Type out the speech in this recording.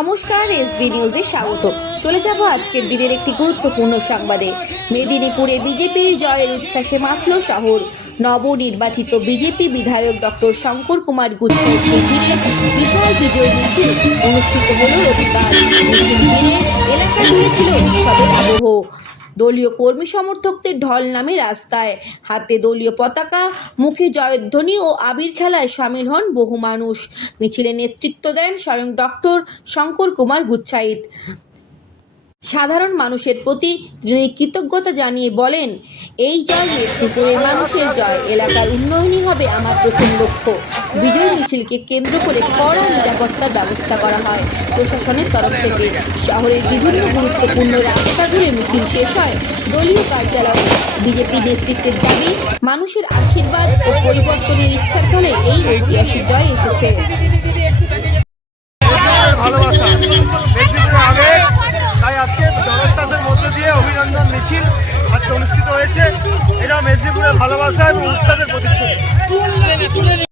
নমস্কার, এসবি নিউজে স্বাগত। চলে যাব আজকের দিনের একটি গুরুত্বপূর্ণ সংবাদে। মেদিনীপুরে বিজেপির জয়ের উচ্ছ্বাসে মাতল শহর। নবনির্বাচিত বিজেপি বিধায়ক ডক্টর শঙ্কর কুমার গুচ্ছাইতকে ঘিরে বিশাল বিজয় মিছিল অনুষ্ঠিত হল রবিবার। মিছিল ঘিরে এলাকা জুড়ে ছিল উৎসবের আবহ। দলীয় কর্মী সমর্থকদের ঢল নামে রাস্তায়, হাতে দলীয় পতাকা, মুখে জয়ধ্বনি ও আবির খেলায় সামিল হন বহু মানুষ। মিছিলে নেতৃত্ব দেন স্বয়ং ডক্টর শঙ্কর কুমার গুচ্ছাইত। সাধারণ মানুষের প্রতি তিনি কৃতজ্ঞতা জানিয়ে বলেন, এই জয় মেদিনীপুরের মানুষের জয়, এলাকার উন্নয়নই হবে আমার প্রথম লক্ষ্য। বিজয় মিছিলকে কেন্দ্র করে কড়া নিরাপত্তার ব্যবস্থা করা হয় প্রশাসনের তরফ থেকে। শহরের বিভিন্ন গুরুত্বপূর্ণ রাস্তা ঘুরে মিছিল শেষ হয় দলীয় কার্যালয়ে। বিজেপি নেতৃত্বের দাবি, মানুষের আশীর্বাদ ও পরিবর্তনের ইচ্ছার ফলে এই ঐতিহাসিক জয় এসেছে। তাই আজকে জনোচ্ছ্বাসের মধ্যে দিয়ে অভিনন্দন মিছিল আজকে অনুষ্ঠিত হয়েছে। এটা মেদিনীপুরের ভালোবাসা এবং উচ্ছ্বাসের প্রতিচ্ছবি।